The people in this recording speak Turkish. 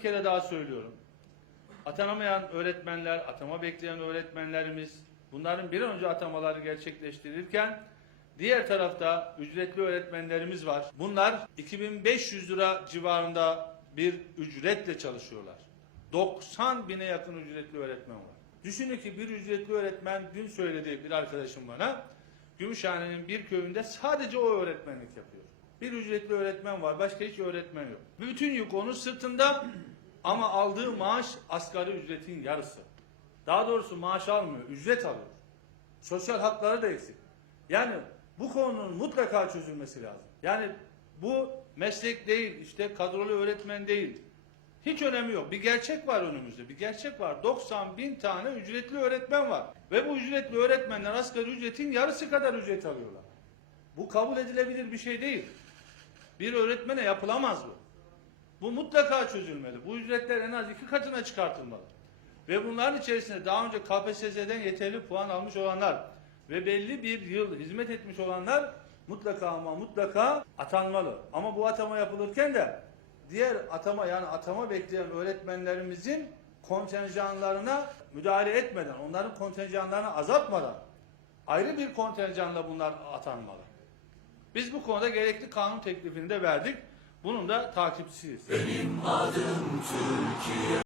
kere daha söylüyorum. Atanamayan öğretmenler, atama bekleyen öğretmenlerimiz, bunların bir önce atamaları gerçekleştirirken diğer tarafta ücretli öğretmenlerimiz var. Bunlar 2500 lira civarında bir ücretle çalışıyorlar. 90 bine yakın ücretli öğretmen var. Düşünün ki bir ücretli öğretmen dün söyledi bir arkadaşım bana. Gümüşhane'nin bir köyünde sadece o öğretmenlik yapıyor. Bir ücretli öğretmen var, başka hiç öğretmen yok. Bütün yük onun sırtında ama aldığı maaş asgari ücretin yarısı. Daha doğrusu maaş almıyor, ücret alıyor. Sosyal hakları da eksik. Yani bu konunun mutlaka çözülmesi lazım. Yani bu meslek değil, işte kadrolu öğretmen değil. Hiç önemi yok. Bir gerçek var önümüzde. Bir gerçek var. 90 bin tane ücretli öğretmen var. Ve bu ücretli öğretmenler asgari ücretin yarısı kadar ücret alıyorlar. Bu kabul edilebilir bir şey değil. Bir öğretmene yapılamaz bu. Bu mutlaka çözülmeli. Bu ücretler en az iki katına çıkartılmalı. Ve bunların içerisinde daha önce KPSS'den yeterli puan almış olanlar ve belli bir yıl hizmet etmiş olanlar mutlaka ama mutlaka atanmalı. Ama bu atama yapılırken de diğer atama yani atama bekleyen öğretmenlerimizin kontenjanlarına müdahale etmeden, onların kontenjanlarını azaltmadan ayrı bir kontenjanla bunlar atanmalı. Biz bu konuda gerekli kanun teklifini de verdik. Bunun da takipçisiyiz.